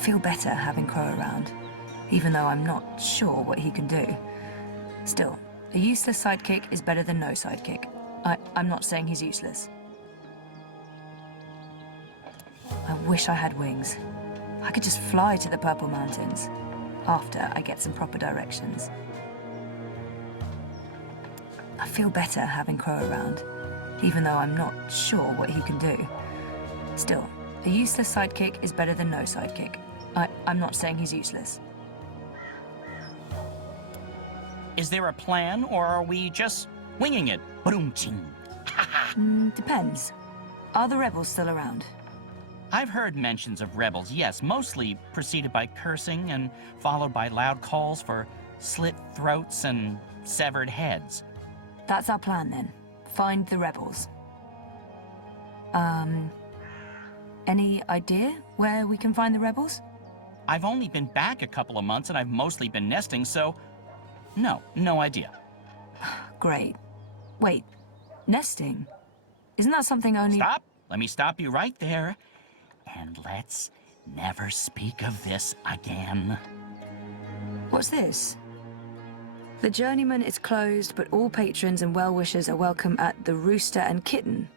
feel better having Crow around, even though I'm not sure what he can do. Still, a useless sidekick is better than no sidekick. I'm not saying he's useless. I wish I had wings. I could just fly to the Purple Mountains after I get some proper directions. I feel better having Crow around, even though I'm not sure what he can do. Still, a useless sidekick is better than no sidekick. I'm not saying he's useless. Is there a plan, or are we just winging it? Ba-dum-ching. Depends. Are the rebels still around? I've heard mentions of rebels, yes, mostly preceded by cursing and followed by loud calls for slit throats and severed heads. That's our plan then. Find the rebels. Any idea where we can find the rebels? I've only been back a couple of months and I've mostly been nesting, so no idea. Great. Wait, nesting? Isn't that something only— Stop! Let me stop you right there. And let's never speak of this again. What's this? The Journeyman is closed, but all patrons and well-wishers are welcome at the Rooster and Kitten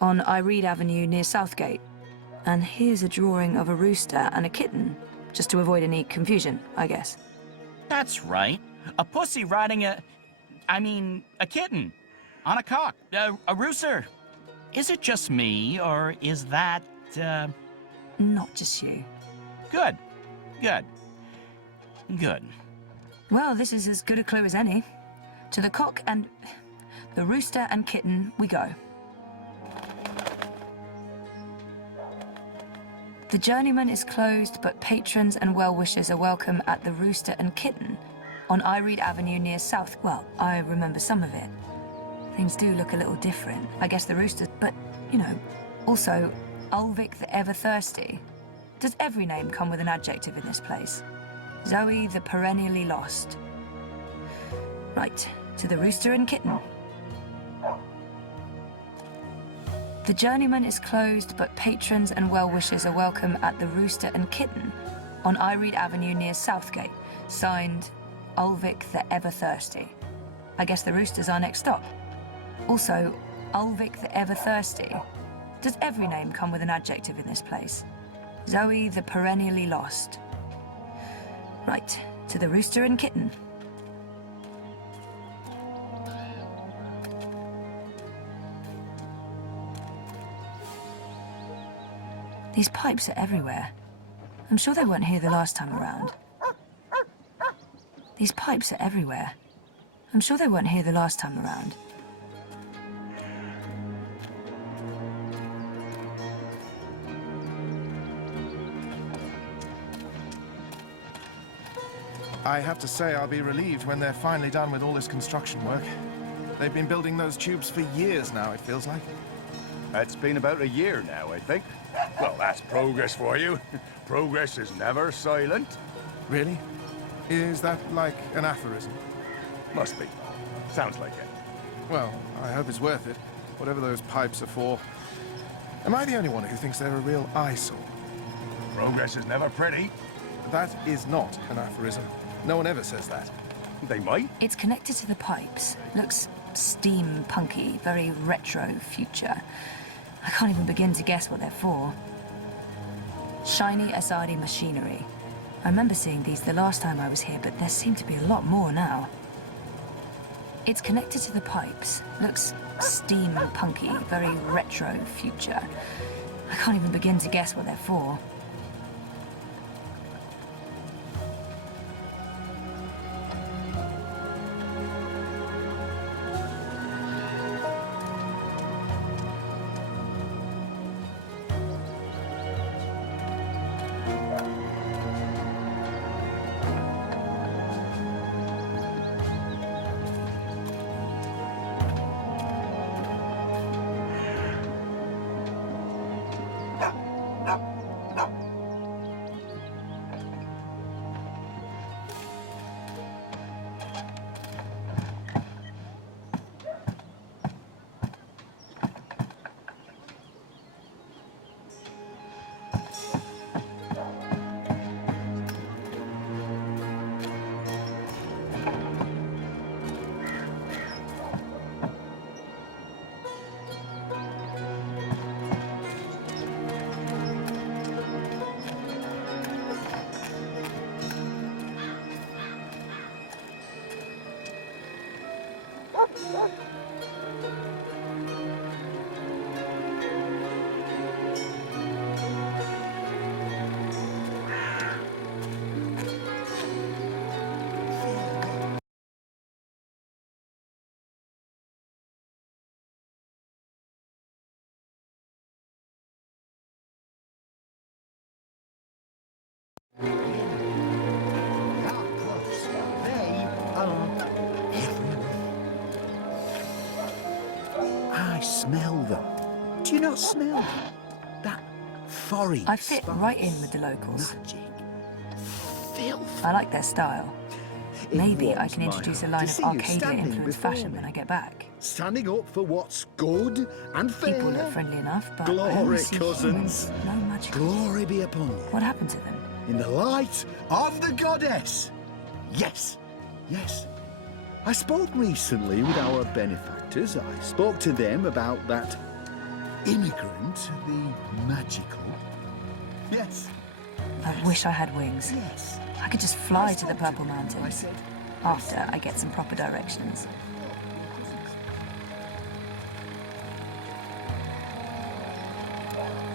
on Iread Avenue near Southgate. And here's a drawing of a rooster and a kitten, just to avoid any confusion, I guess. That's right. A pussy riding a kitten on a cock, a rooster. Is it just me, or is that, Not just you. Good. Well, this is as good a clue as any. To the cock and the rooster and kitten we go. The Journeyman is closed, but patrons and well-wishers are welcome at the Rooster and Kitten on Iread Avenue near South. Well, I remember some of it. Things do look a little different. I guess the rooster, but, you know, also Ulvik the Ever-Thirsty. Does every name come with an adjective in this place? Zoe the Perennially Lost. Right, to the Rooster and Kitten. The Journeyman is closed, but patrons and well-wishers are welcome at the Rooster and Kitten on Iread Avenue near Southgate. Signed, Ulvik the Ever-Thirsty. I guess the rooster's our next stop. Also, Ulvik the Ever-Thirsty. Does every name come with an adjective in this place? Zoe the Perennially Lost. Right, to the Rooster and Kitten. These pipes are everywhere. I'm sure they weren't here the last time around. These pipes are everywhere. I'm sure they weren't here the last time around. I have to say I'll be relieved when they're finally done with all this construction work. They've been building those tubes for years now, it feels like. It's been about a year now, I think. Well, that's progress for you. Progress is never silent. Really? Is that like an aphorism? Must be. Sounds like it. Well, I hope it's worth it, whatever those pipes are for. Am I the only one who thinks they're a real eyesore? Progress is never pretty. That is not an aphorism. No one ever says that. They might. It's connected to the pipes. Looks steampunky, very retro future. I can't even begin to guess what they're for. Shiny Asadi machinery. I remember seeing these the last time I was here, but there seem to be a lot more now. It's connected to the pipes. Looks steampunky, very retro future. I can't even begin to guess what they're for. I smell them. Do you not smell them? That foreign I fit right in with the locals. magic. Filth. I like their style. Maybe I warms can my introduce a heart line to of see you Arcadia standing influenced before fashion me. when I get back. Standing up for what's good and fair. People look friendly enough, but I Glory, only see cousins. humans, no magic. Glory be upon you. What happened to them? In the light of the goddess. Yes, yes. I spoke recently with our benefactors. I spoke to them about that immigrant, the magical. Yes, I wish I had wings. yes. I could just fly to the Purple I Mountains said, after I get some proper directions.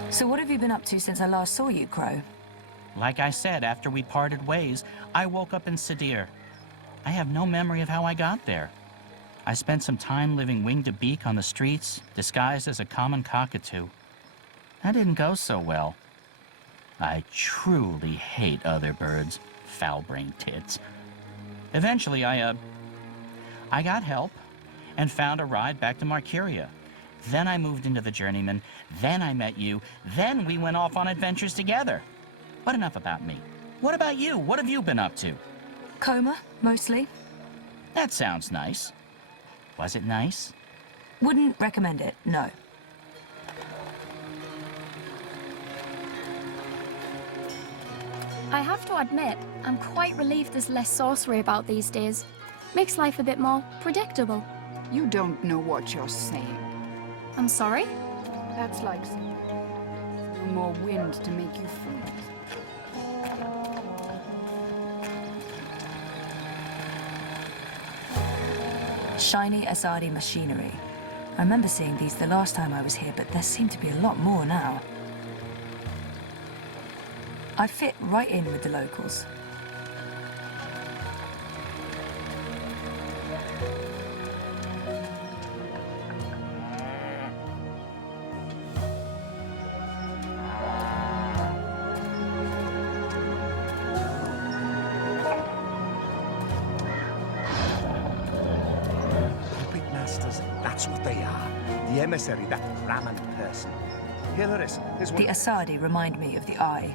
So what have you been up to since I last saw you, Crow? Like I said, after we parted ways, I woke up in Sadir. I have no memory of how I got there. I spent some time living wing to beak on the streets, disguised as a common cockatoo. That didn't go so well. I truly hate other birds, foul-brained tits. Eventually, I got help and found a ride back to Marcuria. Then I moved into the Journeyman, then I met you, then we went off on adventures together. But enough about me. What about you? What have you been up to? Coma, mostly. That sounds nice. Was it nice? Wouldn't recommend it, no. I have to admit, I'm quite relieved there's less sorcery about these days. Makes life a bit more predictable. You don't know what you're saying. I'm sorry? That's like saying no more wind to make you freeze. Shiny Azadi machinery. I remember seeing these the last time I was here, but there seem to be a lot more now. I fit right in with the locals. Puppet masters, that's what they are. The emissary, that Brahman person. Hilaris is one. The Asadi remind me of the Eye.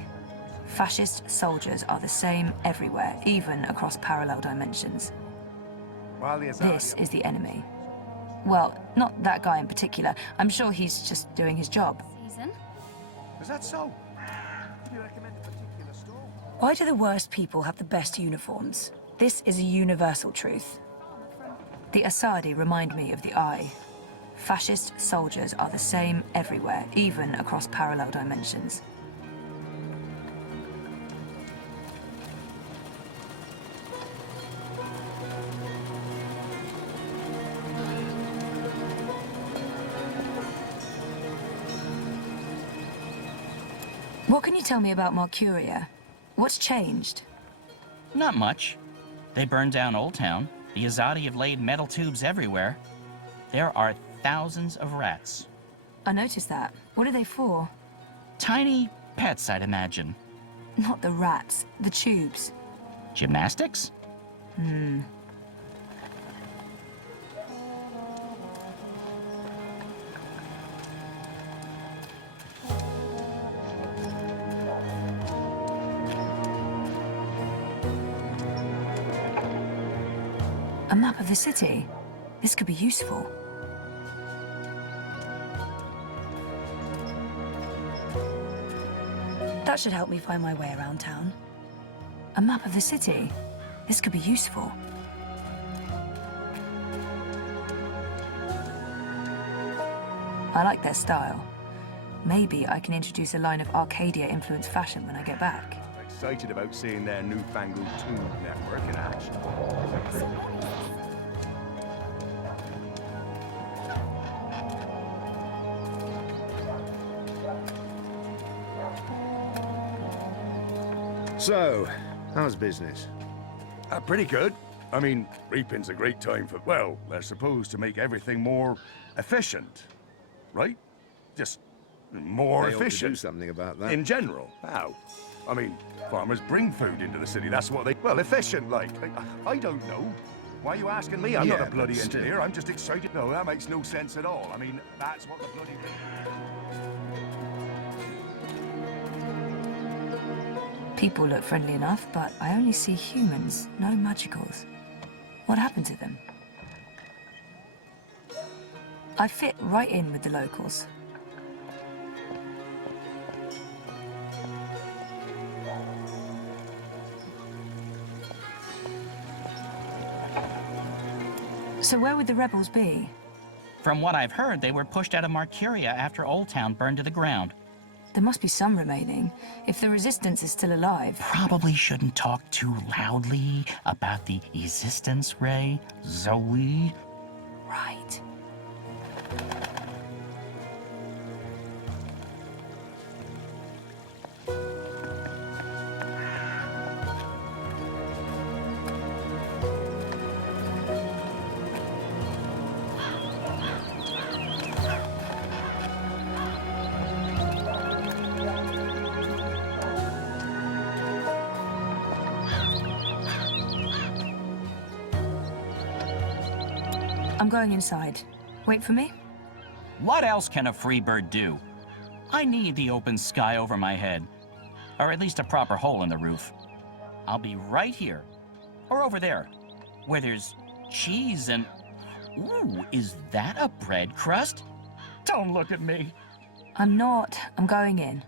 Fascist soldiers are the same everywhere, even across parallel dimensions. While the Azadi This is the enemy. Well, not that guy in particular. I'm sure he's just doing his job. Season? Is that so? Could you recommend a particular store? Why do the worst people have the best uniforms? This is a universal truth. The Asadi remind me of the Eye. Fascist soldiers are the same everywhere, even across parallel dimensions. What can you tell me about Marcuria? What's changed? Not much. They burned down Old Town. The Azadi have laid metal tubes everywhere. There are thousands of rats. I noticed that. What are they for? Tiny pets, I'd imagine. Not the rats, the tubes. Gymnastics? A map of the city. This could be useful. That should help me find my way around town. A map of the city. This could be useful. I like their style. Maybe I can introduce a line of Arcadia-influenced fashion when I get back. Excited about seeing their newfangled tube network in action. So, how's business? Pretty good. I mean, reaping's a great time for, well, they're supposed to make everything more efficient, right? Just more They ought to efficient. do something about that. In general. How? I mean, farmers bring food into the city. That's what they... Well, efficient, like. I don't know. Why are you asking me? I'm not Yeah, a bloody but still. engineer. I'm just excited. No, that makes no sense at all. I mean, that's what the bloody... People look friendly enough, but I only see humans, no magicals. What happened to them? I fit right in with the locals. So where would the rebels be? From what I've heard, they were pushed out of Marcuria after Old Town burned to the ground. There must be some remaining, if the resistance is still alive. Probably shouldn't talk too loudly about the resistance, Ray. Zoe. Right. I'm going inside. Wait for me? What else can a free bird do? I need the open sky over my head. Or at least a proper hole in the roof. I'll be right here. Or over there. Where there's cheese and... Ooh, is that a bread crust? Don't look at me. I'm not. I'm going in.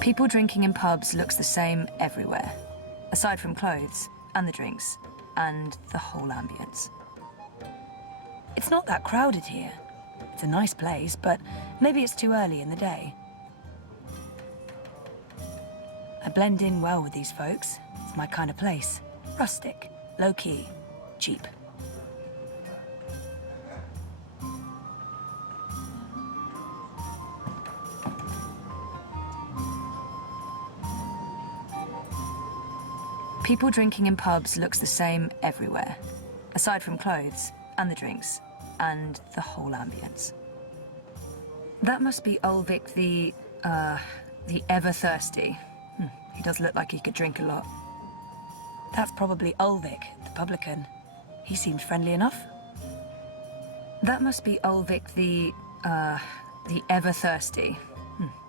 People drinking in pubs looks the same everywhere, aside from clothes and the drinks and the whole ambience. It's not that crowded here. It's a nice place, but maybe it's too early in the day. I blend in well with these folks. It's my kind of place. Rustic, low-key, cheap. People drinking in pubs looks the same everywhere, aside from clothes and the drinks and the whole ambience. That must be Ulvik the ever-thirsty. He does look like he could drink a lot. That's probably Ulvik, the publican. He seemed friendly enough. That must be Ulvik the ever-thirsty.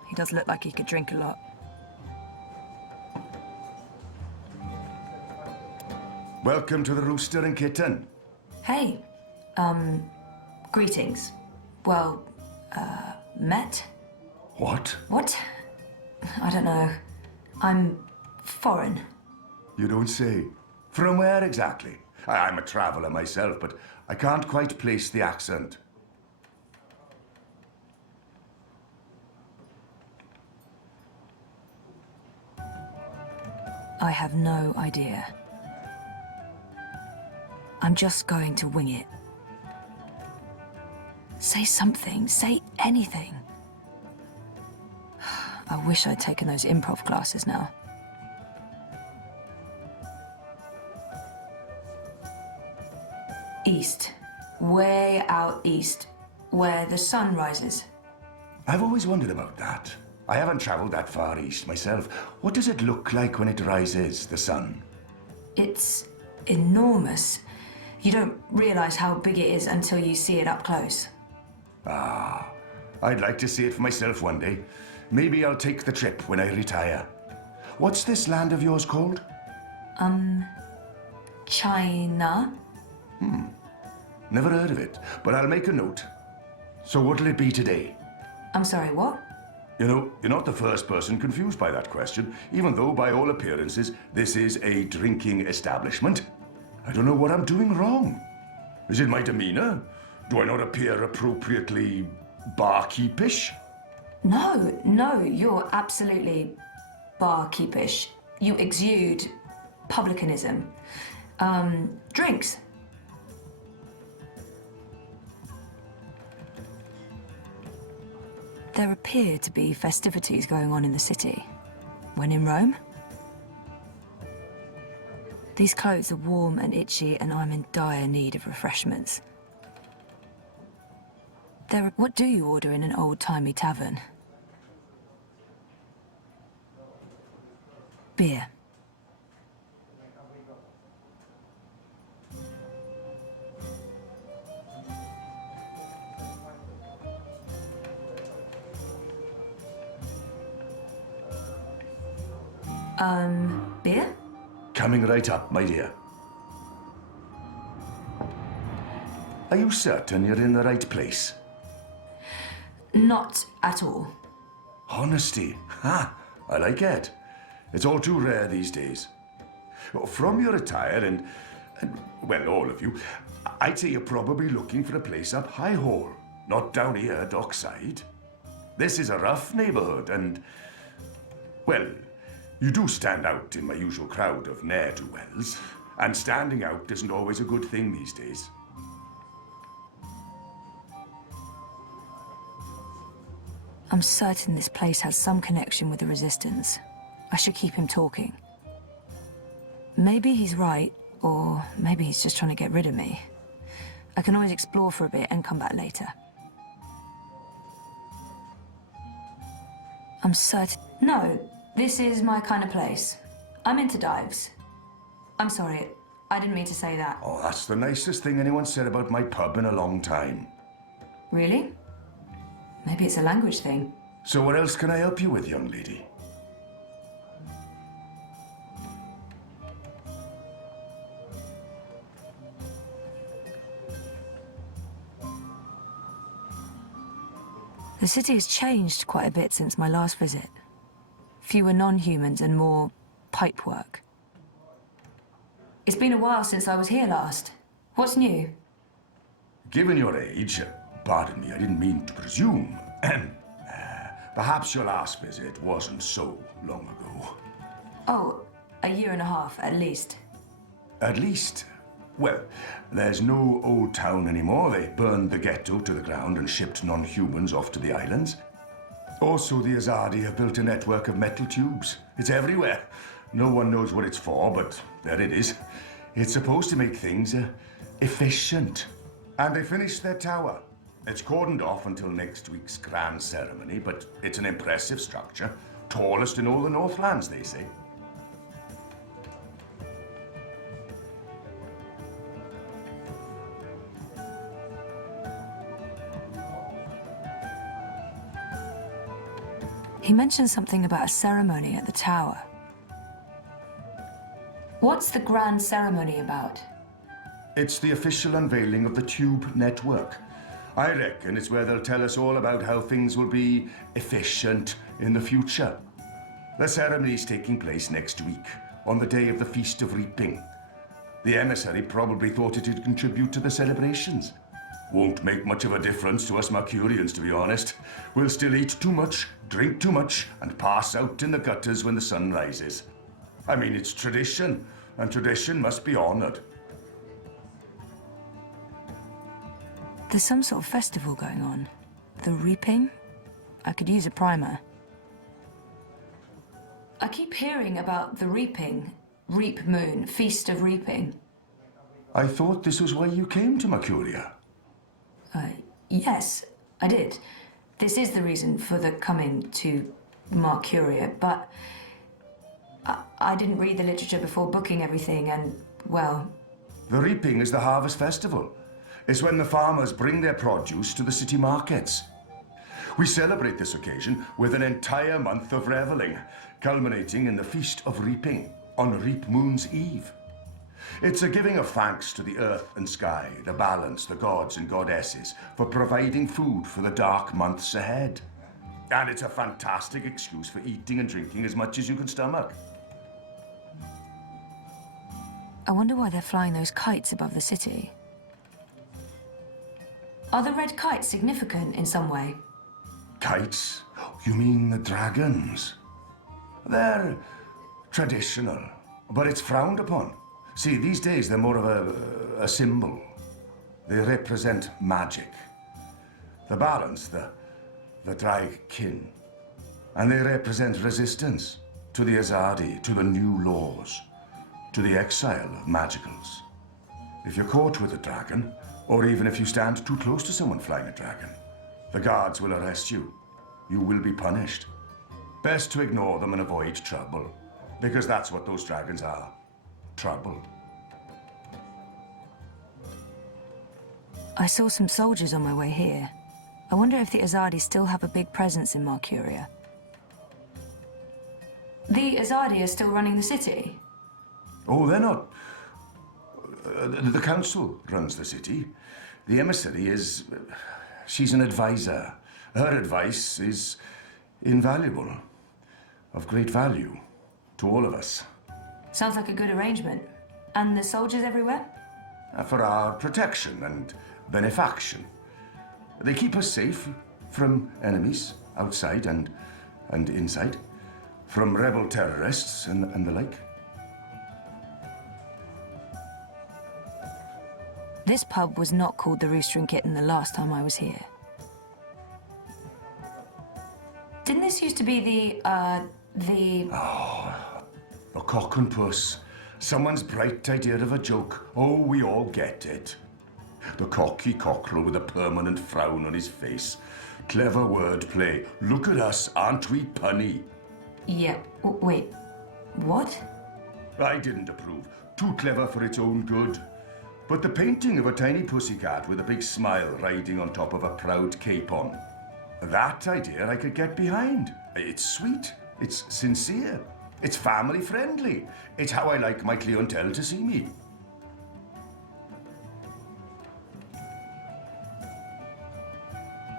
He does look like he could drink a lot. Welcome to the Rooster and Kitten. Hey, greetings. Well, met? What? What? I don't know. I'm foreign. You don't say. From where exactly? I'm a traveller myself, but I can't quite place the accent. I have no idea. I'm just going to wing it. Say something, say anything. I wish I'd taken those improv classes now. East. Way out east, where the sun rises. I've always wondered about that. I haven't travelled that far east myself. What does it look like when it rises, the sun? It's enormous. You don't realize how big it is until you see it up close. Ah, I'd like to see it for myself one day. Maybe I'll take the trip when I retire. What's this land of yours called? China? Never heard of it, but I'll make a note. So what'll it be today? I'm sorry, what? You know, you're not the first person confused by that question, even though, by all appearances, this is a drinking establishment. I don't know what I'm doing wrong. Is it my demeanor? Do I not appear appropriately barkeepish? No, you're absolutely barkeepish. You exude publicanism. Drinks. There appear to be festivities going on in the city. When in Rome? These clothes are warm and itchy, and I'm in dire need of refreshments. What do you order in an old-timey tavern? Beer. Beer? Coming right up, my dear. Are you certain you're in the right place? Not at all. Honesty. Ha! I like it. It's all too rare these days. From your attire and, well, all of you, I'd say you're probably looking for a place up High Hall, not down here, dockside. This is a rough neighborhood and, well, you do stand out in my usual crowd of ne'er-do-wells, and standing out isn't always a good thing these days. I'm certain this place has some connection with the Resistance. I should keep him talking. Maybe he's right, or maybe he's just trying to get rid of me. I can always explore for a bit and come back later. I'm certain... No, this is my kind of place. I'm into dives. I'm sorry, I didn't mean to say that. Oh, that's the nicest thing anyone said about my pub in a long time. Really? Maybe it's a language thing. So what else can I help you with, young lady? The city has changed quite a bit since my last visit. Fewer non-humans and more pipework. It's been a while since I was here last. What's new? Given your age, pardon me, I didn't mean to presume. Perhaps your last visit wasn't so long ago. Oh, a year and a half, at least. At least? Well, there's no old town anymore. They burned the ghetto to the ground and shipped non-humans off to the islands. Also, the Azadi have built a network of metal tubes. It's everywhere. No one knows what it's for, but there it is. It's supposed to make things efficient. And they finished their tower. It's cordoned off until next week's grand ceremony, but it's an impressive structure. Tallest in all the Northlands, they say. He mentioned something about a ceremony at the tower. What's the grand ceremony about? It's the official unveiling of the Tube Network. I reckon it's where they'll tell us all about how things will be efficient in the future. The ceremony's taking place next week, on the day of the Feast of Reaping. The emissary probably thought it'd contribute to the celebrations. Won't make much of a difference to us Mercurians, to be honest. We'll still eat too much, drink too much, and pass out in the gutters when the sun rises. I mean, it's tradition, and tradition must be honored. There's some sort of festival going on. The Reaping? I could use a primer. I keep hearing about the Reaping. Reap Moon, Feast of Reaping. I thought this was why you came to Mercuria. Yes, I did. This is the reason for the coming to Mercuria, but I didn't read the literature before booking everything and, well... The Reaping is the harvest festival. It's when the farmers bring their produce to the city markets. We celebrate this occasion with an entire month of reveling, culminating in the Feast of Reaping on Reap Moon's Eve. It's a giving of thanks to the earth and sky, the balance, the gods and goddesses, for providing food for the dark months ahead. And it's a fantastic excuse for eating and drinking as much as you can stomach. I wonder why they're flying those kites above the city. Are the red kites significant in some way? Kites? You mean the dragons? They're traditional, but it's frowned upon. See, these days they're more of a symbol. They represent magic. The balance, the Dragon. And they represent resistance to the Azadi, to the new laws, to the exile of magicals. If you're caught with a dragon, or even if you stand too close to someone flying a dragon, the guards will arrest you. You will be punished. Best to ignore them and avoid trouble, because that's what those dragons are. Trouble. I saw some soldiers on my way here. I wonder if the Azadi still have a big presence in Marcuria. The Azadi are still running the city? Oh, they're not. The council runs the city. The emissary is... she's an advisor. Her advice is invaluable, of great value to all of us. Sounds like a good arrangement. And the soldiers everywhere? For our protection and benefaction. They keep us safe from enemies outside and inside, from rebel terrorists and the like. This pub was not called the Rooster and Kitten the last time I was here. Didn't this used to be the... A cock and puss. Someone's bright idea of a joke. Oh, we all get it. The cocky cockerel with a permanent frown on his face. Clever wordplay. Look at us, aren't we punny? Yeah, wait, what? I didn't approve. Too clever for its own good. But the painting of a tiny pussycat with a big smile riding on top of a proud capon. That idea I could get behind. It's sweet. It's sincere. It's family friendly. It's how I like my clientele to see me.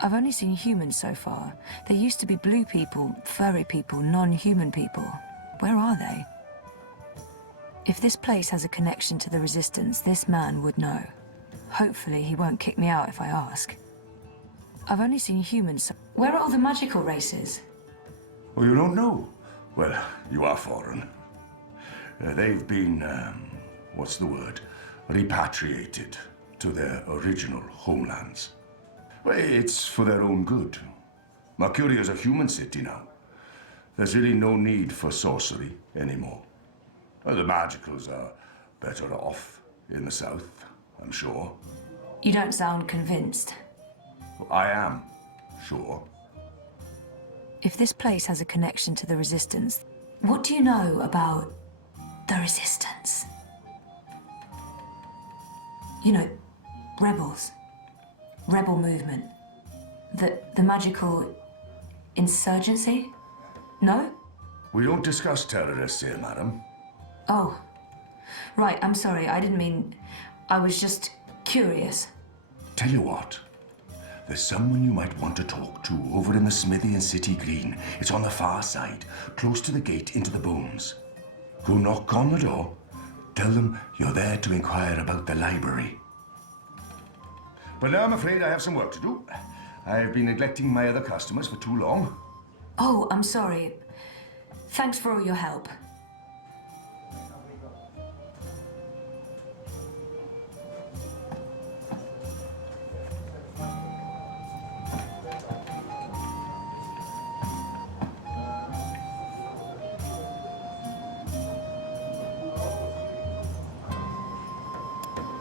I've only seen humans so far. There used to be blue people, furry people, non-human people. Where are they? If this place has a connection to the Resistance, this man would know. Hopefully he won't kick me out if I ask. I've only seen humans. Where are all the magical races? Oh, you don't know? Well, you are foreign. They've been, what's the word? Repatriated to their original homelands. Well, it's for their own good. Mercuria's a human city now. There's really no need for sorcery anymore. Well, the magicals are better off in the south, I'm sure. You don't sound convinced. I am, sure. If this place has a connection to the Resistance, what do you know about the Resistance? You know, rebels. Rebel movement. The magical insurgency? No? We don't discuss terrorists here, madam. Oh. Right, I'm sorry, I didn't mean... I was just curious. Tell you what. There's someone you might want to talk to over in the smithy in City Green. It's on the far side, close to the gate into the booms. Go knock on the door. Tell them you're there to inquire about the library. But now I'm afraid I have some work to do. I've been neglecting my other customers for too long. Oh, I'm sorry. Thanks for all your help.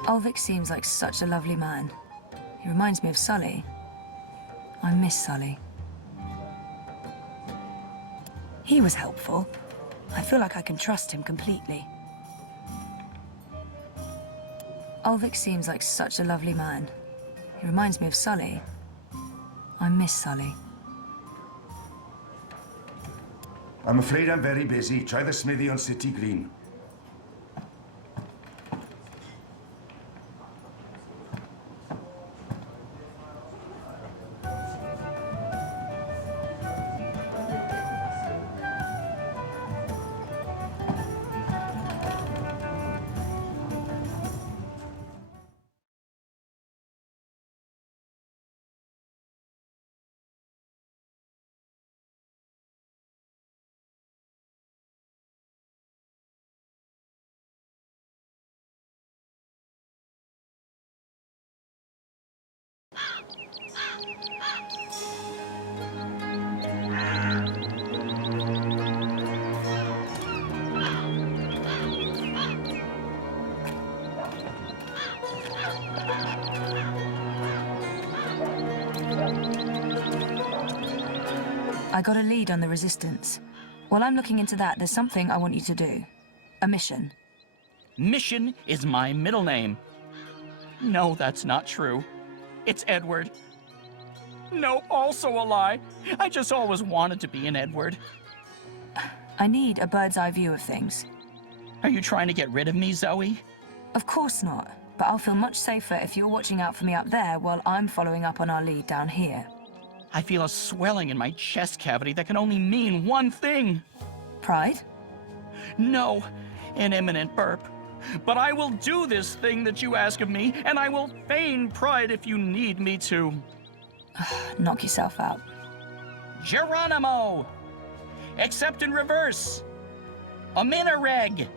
Ulvik seems like such a lovely man. He reminds me of Sully. I miss Sully. He was helpful. I feel like I can trust him completely. Ulvik seems like such a lovely man. He reminds me of Sully. I miss Sully. I'm afraid I'm very busy. Try the smithy on City Green. I got a lead on the resistance. While I'm looking into that, there's something I want you to do. A mission. Mission is my middle name. No, that's not true. It's Edward. No, also a lie. I just always wanted to be an Edward. I need a bird's eye view of things. Are you trying to get rid of me, Zoe? Of course not, but I'll feel much safer if you're watching out for me up there while I'm following up on our lead down here. I feel a swelling in my chest cavity that can only mean one thing. Pride? No, an imminent burp. But I will do this thing that you ask of me, and I will feign pride if you need me to. Knock yourself out. Geronimo! Except in reverse. A minireg.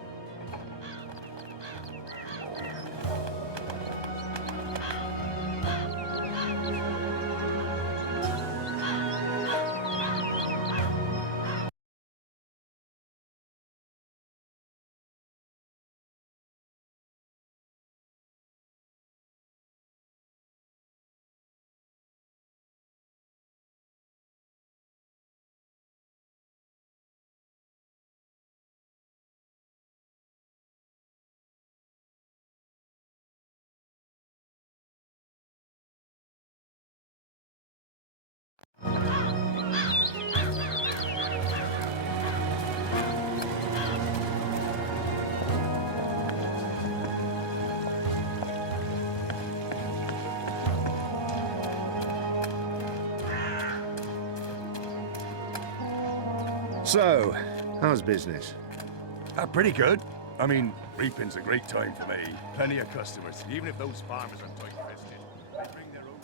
So, how's business? Pretty good. I mean, reaping's a great time for me. Plenty of customers, even if those farmers are tight-fisted. They bring their own...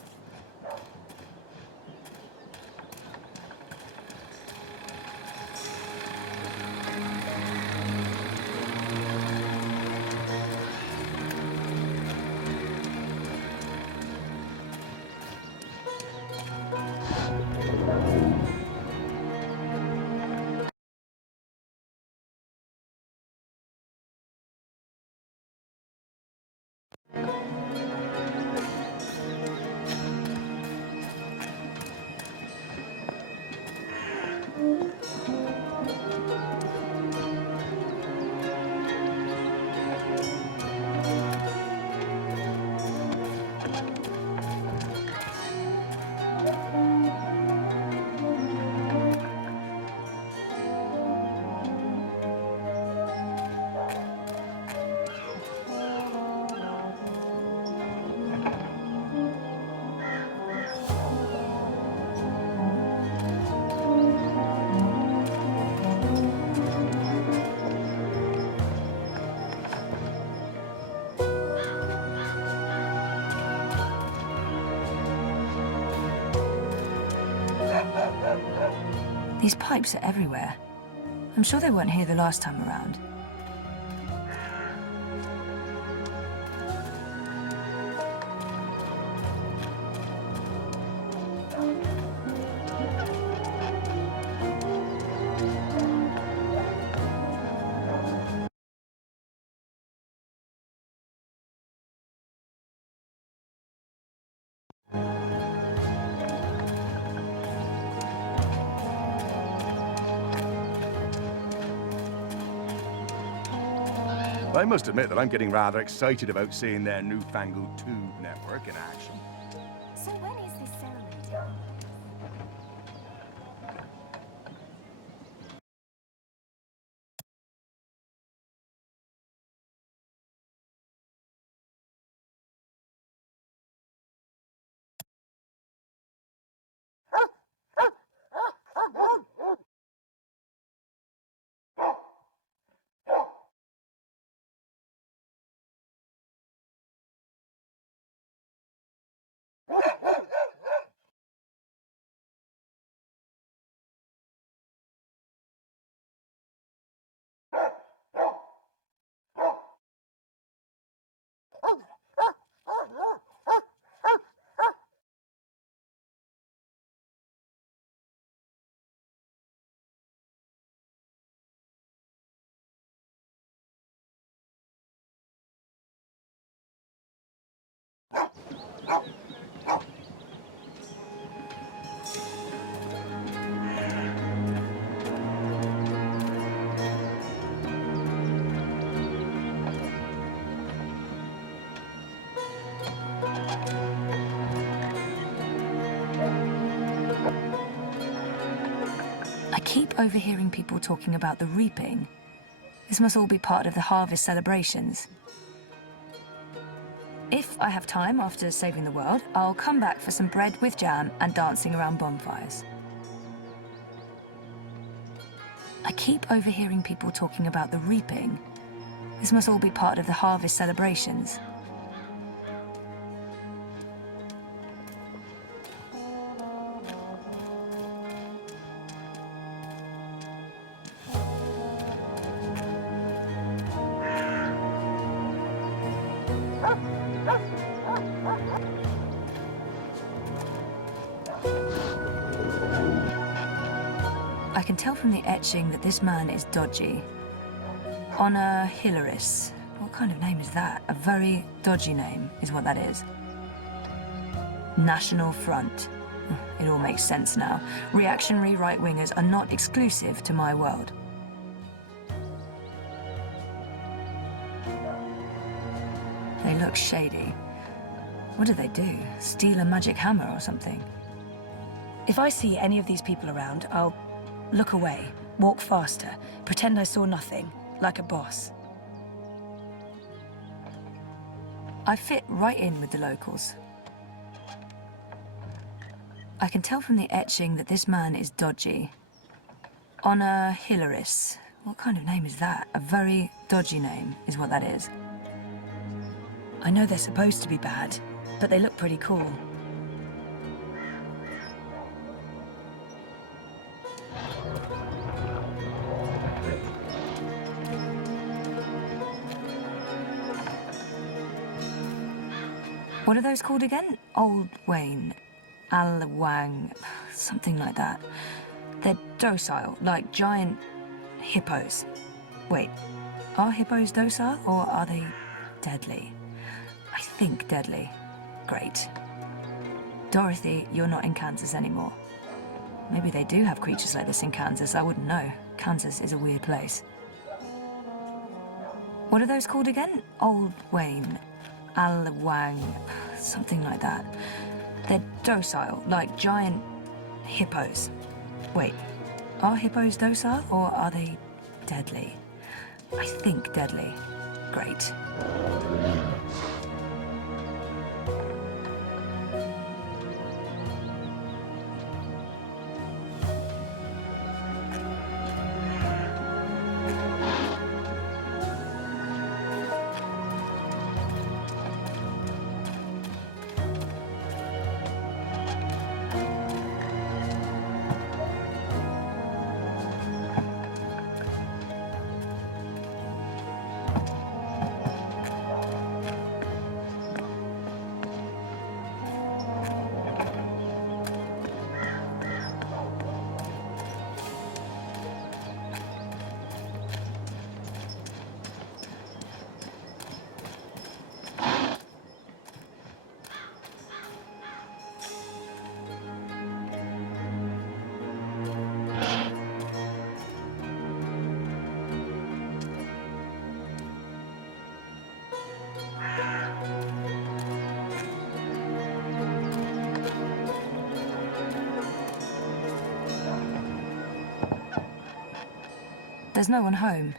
These pipes are everywhere. I'm sure they weren't here the last time around. I must admit that I'm getting rather excited about seeing their newfangled tube network in action. So when is this ceremony taking keep overhearing people talking about the reaping. This must all be part of the harvest celebrations. If I have time after saving the world, I'll come back for some bread with jam and dancing around bonfires. I keep overhearing people talking about the reaping. This must all be part of the harvest celebrations. I can tell from the etching that this man is dodgy. Honor Hilaris. What kind of name is that? A very dodgy name is what that is. National Front. It all makes sense now. Reactionary right-wingers are not exclusive to my world. They look shady. What do they do? Steal a magic hammer or something? If I see any of these people around, I'll look away, walk faster, pretend I saw nothing, like a boss. I fit right in with the locals. I can tell from the etching that this man is dodgy. Honor Hilaris. What kind of name is that? A very dodgy name is what that is. I know they're supposed to be bad, but they look pretty cool. What are those called again? Old Wayne, Al-Wang, something like that. They're docile, like giant hippos. Wait, are hippos docile or are they deadly? I think deadly. Great. Dorothy, you're not in Kansas anymore. Maybe they do have creatures like this in Kansas, I wouldn't know. Kansas is a weird place. What are those called again? Old Wayne, Al-Wang, something like that. They're docile, like giant hippos. Wait, are hippos docile or are they deadly? I think deadly. Great. There's no one home.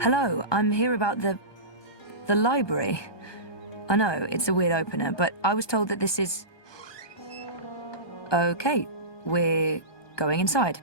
Hello, I'm here about the library. I know, it's a weird opener, but I was told that this is... Okay, we're going inside.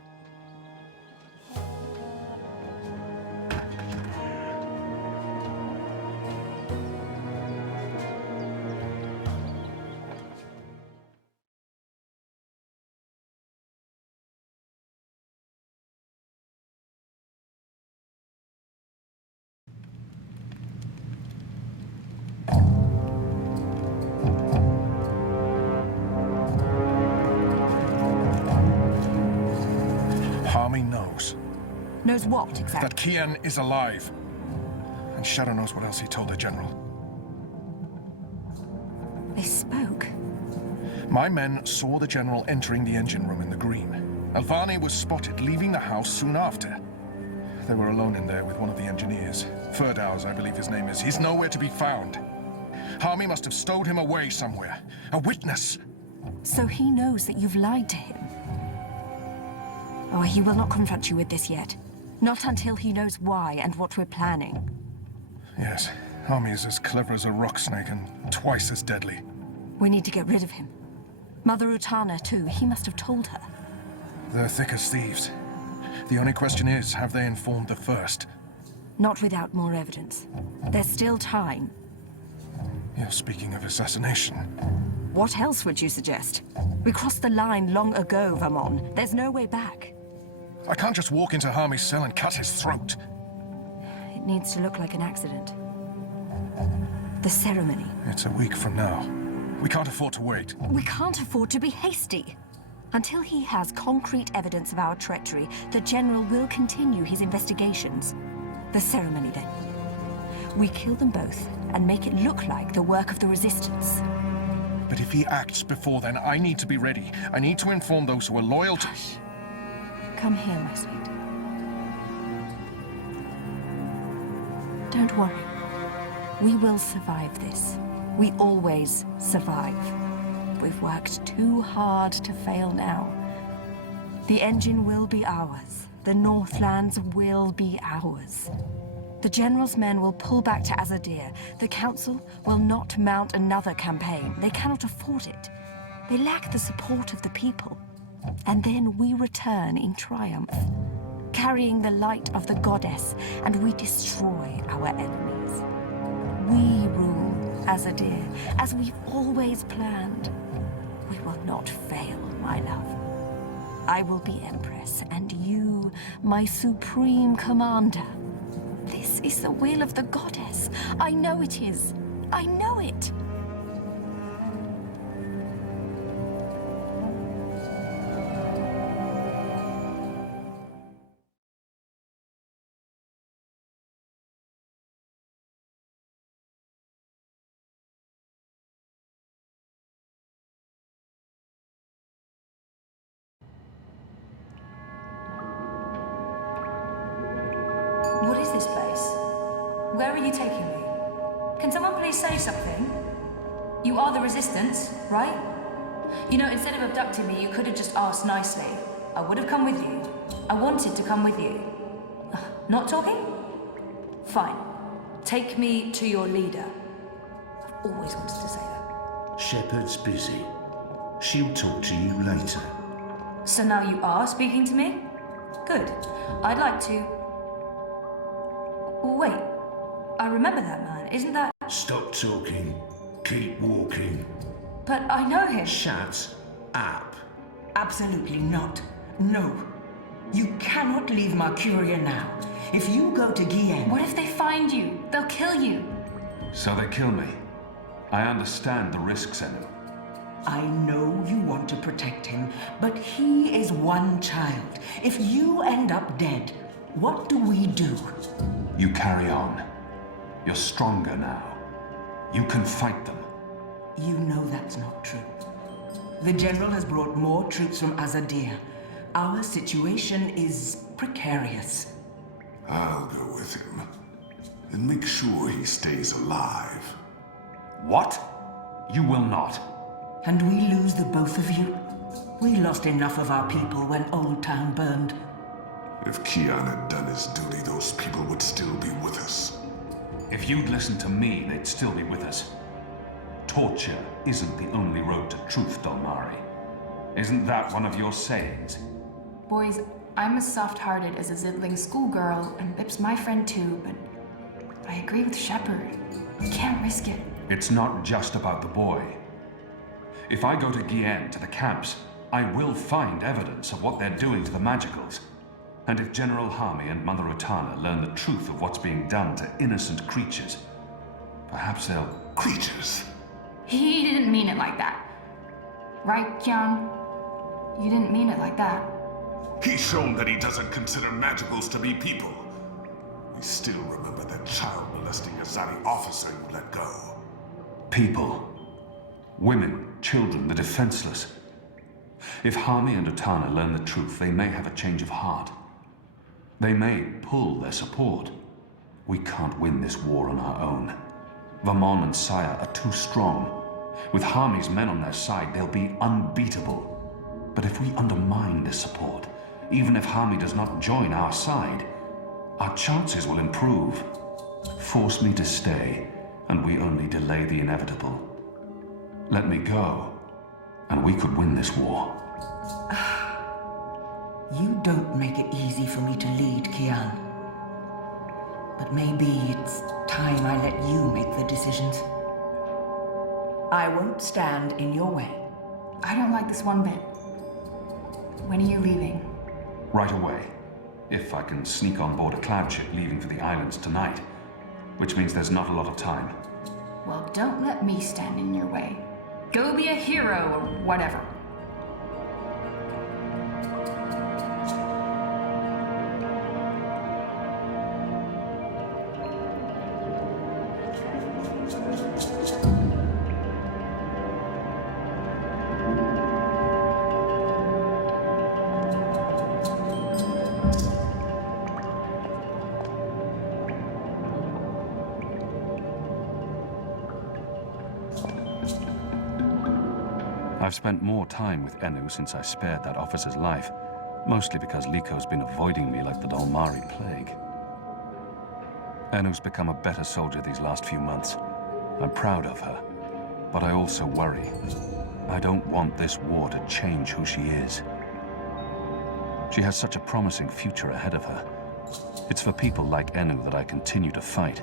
Knows what, exactly? That Kian is alive. And Shadow knows what else he told the General. They spoke. My men saw the General entering the engine room in the green. Alvani was spotted leaving the house soon after. They were alone in there with one of the engineers. Ferdows, I believe his name is. He's nowhere to be found. Harmy must have stowed him away somewhere. A witness! So he knows that you've lied to him? Oh, he will not confront you with this yet. Not until he knows why and what we're planning. Yes, Harmy is as clever as a rock snake and twice as deadly. We need to get rid of him. Mother Utana, too. He must have told her. They're thick as thieves. The only question is, have they informed the first? Not without more evidence. There's still time. You're speaking of assassination. What else would you suggest? We crossed the line long ago, Vamon. There's no way back. I can't just walk into Harmy's cell and cut his throat. It needs to look like an accident. The ceremony. It's a week from now. We can't afford to wait. We can't afford to be hasty. Until he has concrete evidence of our treachery, the General will continue his investigations. The ceremony, then. We kill them both and make it look like the work of the Resistance. But if he acts before then, I need to be ready. I need to inform those who are loyal to... Hush. Come here, my sweet. Don't worry. We will survive this. We always survive. We've worked too hard to fail now. The engine will be ours. The Northlands will be ours. The General's men will pull back to Azadir. The Council will not mount another campaign. They cannot afford it. They lack the support of the people. And then we return in triumph, carrying the light of the goddess, and we destroy our enemies. We rule Azadir, as we've always planned. We will not fail, my love. I will be Empress, and you, my supreme commander. This is the will of the goddess. I know it is. I know it. What is this place? Where are you taking me? Can someone please say something? You are the Resistance, right? You know, instead of abducting me, you could have just asked nicely. I would have come with you. I wanted to come with you. Not talking? Fine. Take me to your leader. I've always wanted to say that. Shepard's busy. She'll talk to you later. So now you are speaking to me? Good. I'd like to... Wait. I remember that man. Isn't that... Stop talking. Keep walking. But I know him. Shut up. Absolutely not. No. You cannot leave Mercuria now. If you go to Guillen... What if they find you? They'll kill you. So they kill me. I understand the risks in it. I know you want to protect him, but he is one child. If you end up dead, what do we do? You carry on. You're stronger now. You can fight them. You know that's not true. The General has brought more troops from Azadir. Our situation is precarious. I'll go with him and make sure he stays alive. What? You will not. And we lose the both of you? We lost enough of our people when Old Town burned. If Kian had done his duty, those people would still be with us. If you'd listened to me, they'd still be with us. Torture isn't the only road to truth, Dolmari. Isn't that one of your sayings? Boys, I'm as soft-hearted as a ziddling schoolgirl, and Bip's my friend too, but I agree with Shepard. We can't risk it. It's not just about the boy. If I go to Guillen, to the camps, I will find evidence of what they're doing to the magicals. And if General Harmy and Mother Utana learn the truth of what's being done to innocent creatures, perhaps they'll... Creatures? He didn't mean it like that. Right, Kian? You didn't mean it like that. He's shown that he doesn't consider magicals to be people. We still remember that child-molesting Azari officer you let go. People. Women, children, the defenseless. If Harmy and Utana learn the truth, they may have a change of heart. They may pull their support. We can't win this war on our own. Vermon and Sire are too strong. With Harmy's men on their side, they'll be unbeatable. But if we undermine this support, even if Harmy does not join our side, our chances will improve. Force me to stay, and we only delay the inevitable. Let me go, and we could win this war. You don't make it easy for me to lead, Kian. But maybe it's time I let you make the decisions. I won't stand in your way. I don't like this one bit. When are you leaving? Right away. If I can sneak on board a cloud ship leaving for the islands tonight. Which means there's not a lot of time. Well, don't let me stand in your way. Go be a hero or whatever. I've spent more time with Enu since I spared that officer's life, mostly because Liko's been avoiding me like the Dolmari plague. Enu's become a better soldier these last few months. I'm proud of her, but I also worry. I don't want this war to change who she is. She has such a promising future ahead of her. It's for people like Enu that I continue to fight.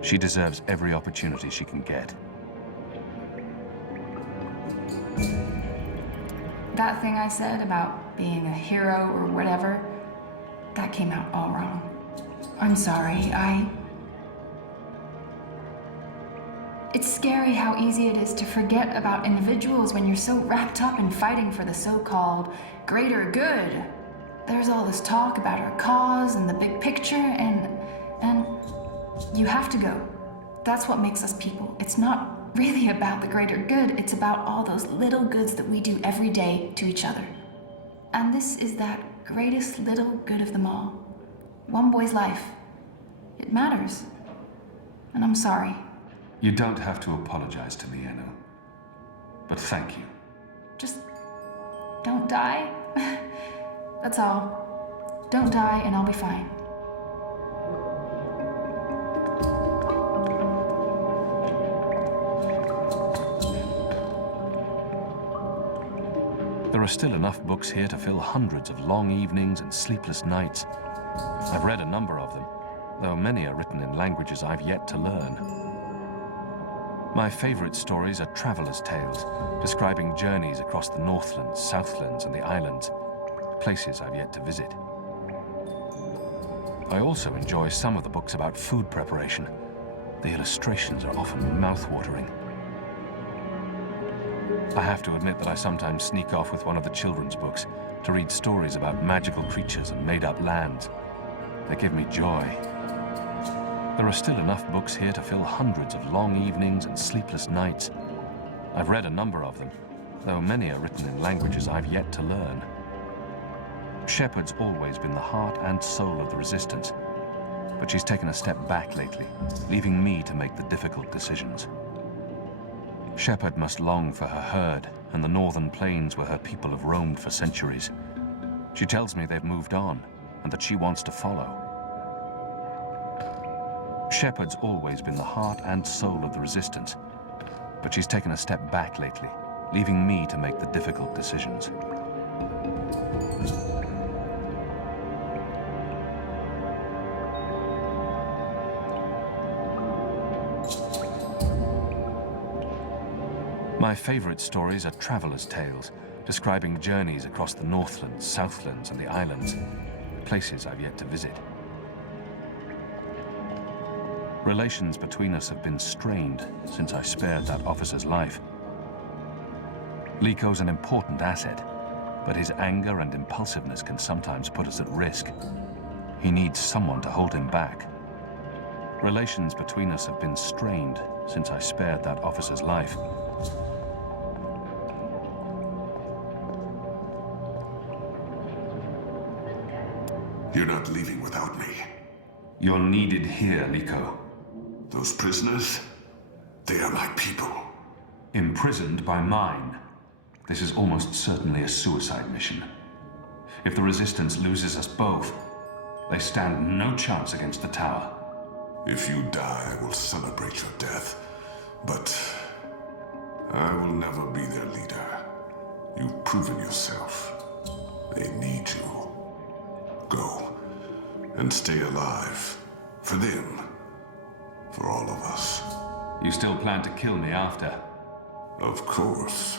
She deserves every opportunity she can get. That thing I said about being a hero or whatever, that came out all wrong. I'm sorry, It's scary how easy it is to forget about individuals when you're so wrapped up in fighting for the so-called greater good. There's all this talk about our cause and the big picture, and you have to go. That's what makes us people. It's not really about the greater good, it's about all those little goods that we do every day to each other. And this is that greatest little good of them all. One boy's life. It matters. And I'm sorry. You don't have to apologize to me, Enu. But thank you. Just don't die. That's all. Don't die and I'll be fine. There are still enough books here to fill hundreds of long evenings and sleepless nights. I've read a number of them, though many are written in languages I've yet to learn. My favorite stories are travelers' tales, describing journeys across the Northlands, Southlands, and the islands, places I've yet to visit. I also enjoy some of the books about food preparation. The illustrations are often mouth-watering. I have to admit that I sometimes sneak off with one of the children's books to read stories about magical creatures and made-up lands. They give me joy. There are still enough books here to fill hundreds of long evenings and sleepless nights. I've read a number of them, though many are written in languages I've yet to learn. Shepard's always been the heart and soul of the Resistance, but she's taken a step back lately, leaving me to make the difficult decisions. Shepard must long for her herd and the northern plains where her people have roamed for centuries. She tells me they've moved on and that she wants to follow. Shepard's always been the heart and soul of the Resistance, but she's taken a step back lately, leaving me to make the difficult decisions. My favorite stories are travelers' tales, describing journeys across the Northlands, Southlands, and the islands, places I've yet to visit. Relations between us have been strained since I spared that officer's life. Liko's an important asset, but his anger and impulsiveness can sometimes put us at risk. He needs someone to hold him back. Relations between us have been strained since I spared that officer's life. You're not leaving without me. You're needed here, Nico. Those prisoners, they are my people. Imprisoned by mine. This is almost certainly a suicide mission. If the Resistance loses us both, they stand no chance against the tower. If you die, I will celebrate your death. But I will never be their leader. You've proven yourself. They need you. Go and stay alive. For them. For all of us. You still plan to kill me after? Of course.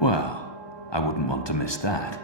Well, I wouldn't want to miss that.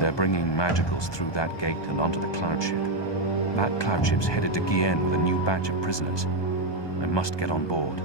They're bringing magicals through that gate and onto the cloud ship. That cloud ship's headed to Gien with a new batch of prisoners. I must get on board.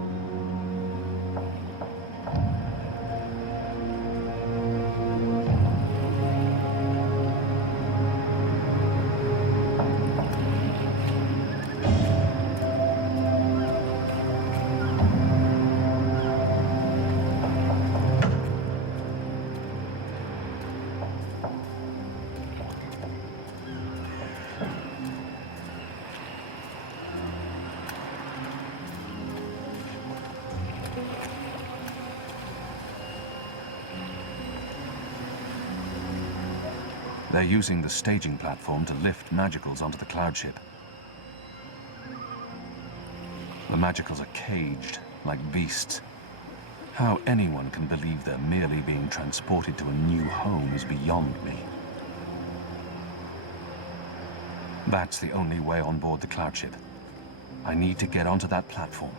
They're using the staging platform to lift magicals onto the cloud ship. The magicals are caged, like beasts. How anyone can believe they're merely being transported to a new home is beyond me. That's the only way on board the cloud ship. I need to get onto that platform.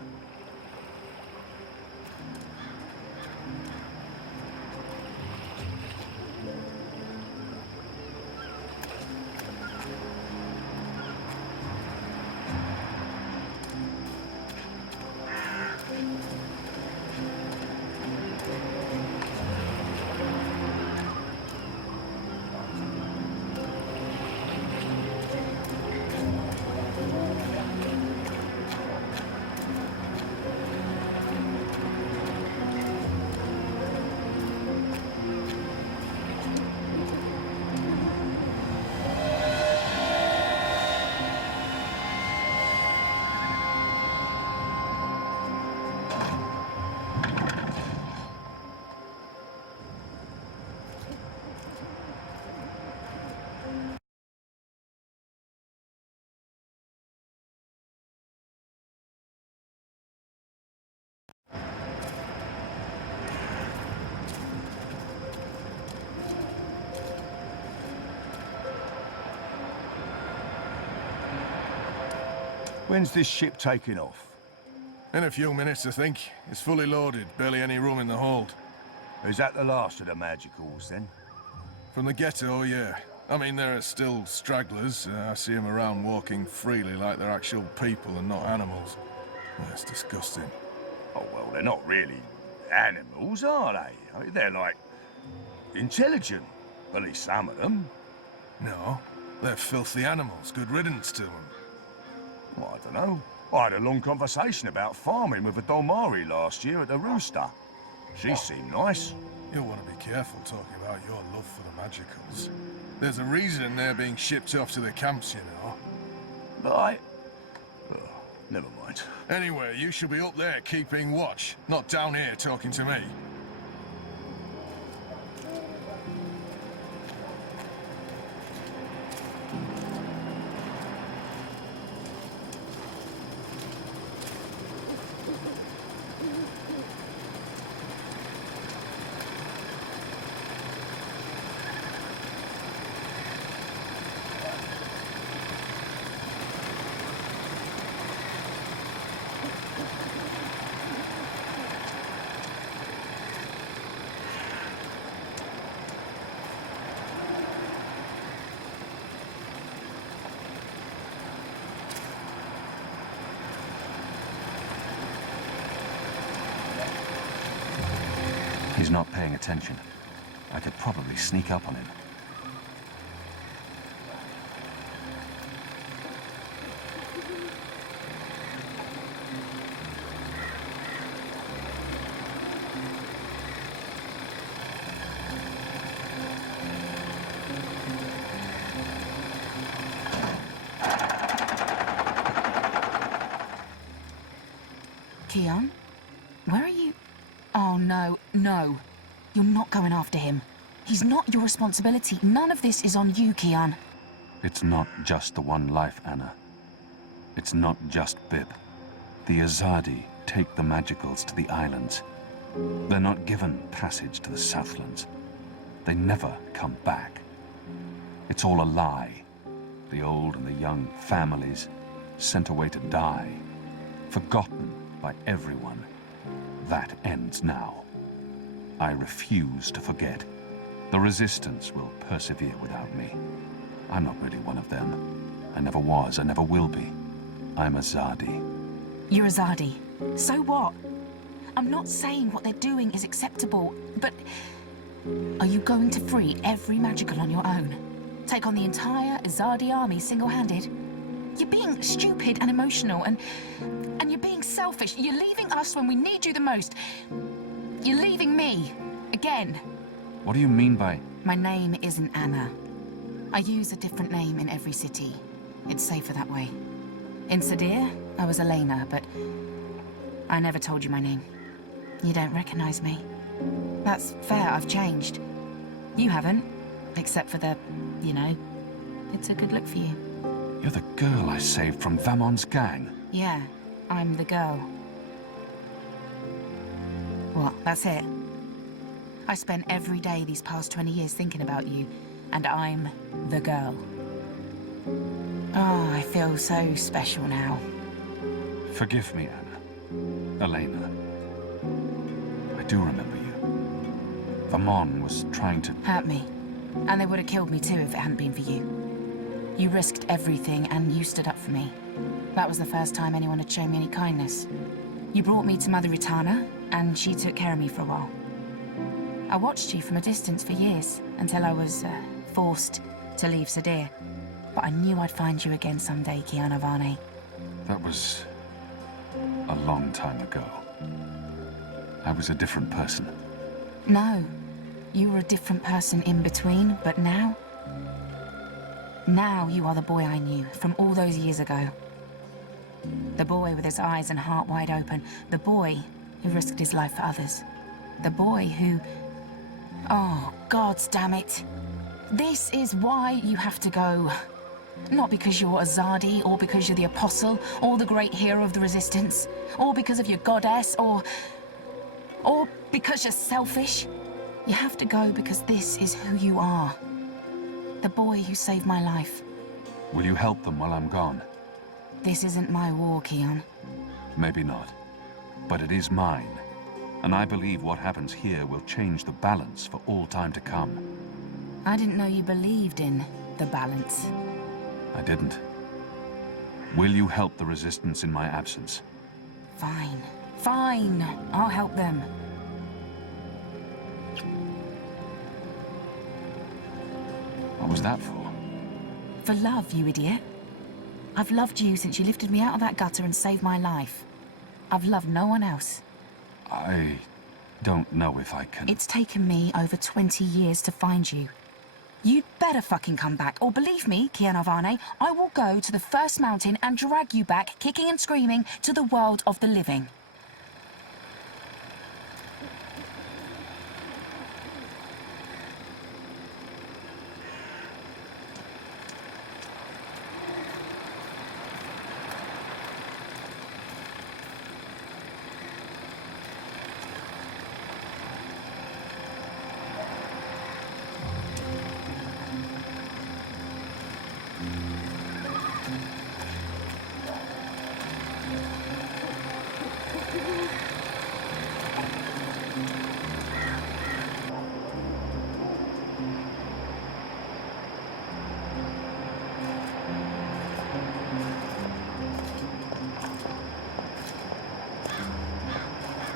When's this ship taking off? In a few minutes, I think. It's fully loaded, barely any room in the hold. Is that the last of the magicals, then? From the ghetto, yeah. I mean, there are still stragglers. I see them around walking freely like they're actual people and not animals. That's disgusting. Oh, well, they're not really animals, are they? I mean, they're like intelligent. At least some of them. No, they're filthy animals. Good riddance to them. Well, I don't know. I had a long conversation about farming with a Domari last year at the Rooster. She seemed nice. You'll want to be careful talking about your love for the magicals. There's a reason they're being shipped off to the camps, you know. But oh, never mind. Anyway, you should be up there keeping watch, not down here talking to me. He's not paying attention. I could probably sneak up on him. Kian? Where are you? Oh, no, no. You're not going after him. He's not your responsibility. None of this is on you, Kian. It's not just the one life, Anna. It's not just Bib. The Azadi take the magicals to the islands. They're not given passage to the Southlands. They never come back. It's all a lie. The old and the young families sent away to die, forgotten by everyone. That ends now. I refuse to forget. The Resistance will persevere without me. I'm not really one of them. I never was, I never will be. I'm Azadi. You're Azadi. So what? I'm not saying what they're doing is acceptable, but are you going to free every magical on your own? Take on the entire Azadi army single-handed? You're being stupid and emotional, and you're being selfish. You're leaving us when we need you the most. You're leaving me. Again. What do you mean by... My name isn't Anna. I use a different name in every city. It's safer that way. In Sadir, I was Elena, but I never told you my name. You don't recognize me. That's fair, I've changed. You haven't, except for the, you know, it's a good look for you. You're the girl I saved from Vamon's gang. Yeah, I'm the girl. What, that's it? I spent every day these past 20 years thinking about you, and I'm the girl. Oh, I feel so special now. Forgive me, Anna. Elena. I do remember you. Vamon was trying to... Hurt me. And they would have killed me too if it hadn't been for you. You risked everything and you stood up for me. That was the first time anyone had shown me any kindness. You brought me to Mother Ritana, and she took care of me for a while. I watched you from a distance for years, until I was forced to leave Sadir. But I knew I'd find you again someday, Kiana Varney. That was a long time ago. I was a different person. No, you were a different person in between, but now... Now you are the boy I knew from all those years ago. The boy with his eyes and heart wide open. The boy who risked his life for others. The boy who... Oh, gods damn it. This is why you have to go. Not because you're Azadi, or because you're the Apostle, or the great hero of the Resistance, or because of your goddess, or because you're selfish. You have to go because this is who you are. The boy who saved my life. Will you help them while I'm gone? This isn't my war, Kian. Maybe not. But it is mine. And I believe what happens here will change the balance for all time to come. I didn't know you believed in the balance. I didn't. Will you help the Resistance in my absence? Fine. Fine. I'll help them. What was that for? For love, you idiot. I've loved you since you lifted me out of that gutter and saved my life. I've loved no one else. I don't know if I can... It's taken me over 20 years to find you. You'd better fucking come back, or believe me, Kiana Varney, I will go to the first mountain and drag you back, kicking and screaming, to the world of the living.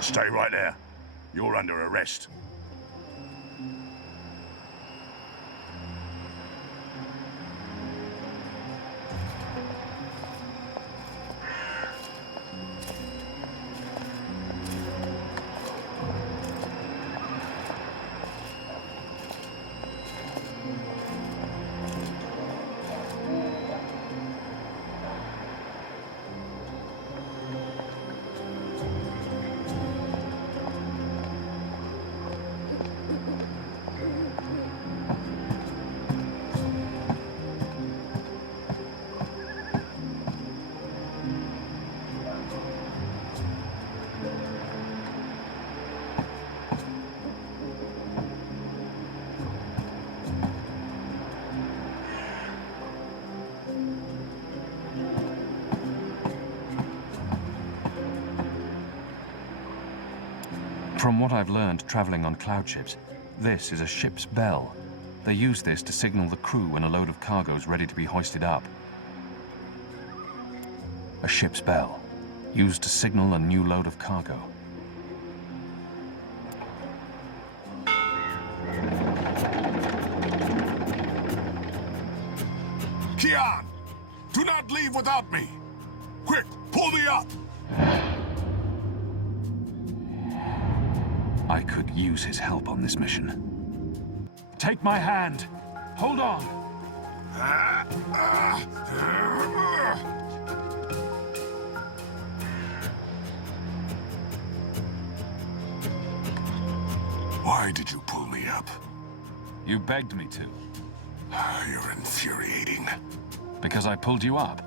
Stay right there. You're under arrest. From what I've learned traveling on cloud ships, this is a ship's bell. They use this to signal the crew when a load of cargo is ready to be hoisted up. A ship's bell, used to signal a new load of cargo. Kian! Do not leave without me! Quick, pull me up! I could use his help on this mission. Take my hand! Hold on! Why did you pull me up? You begged me to. You're infuriating. Because I pulled you up?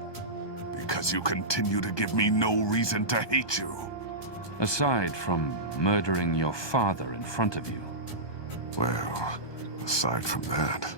Because you continue to give me no reason to hate you. Aside from murdering your father in front of you. Well, aside from that,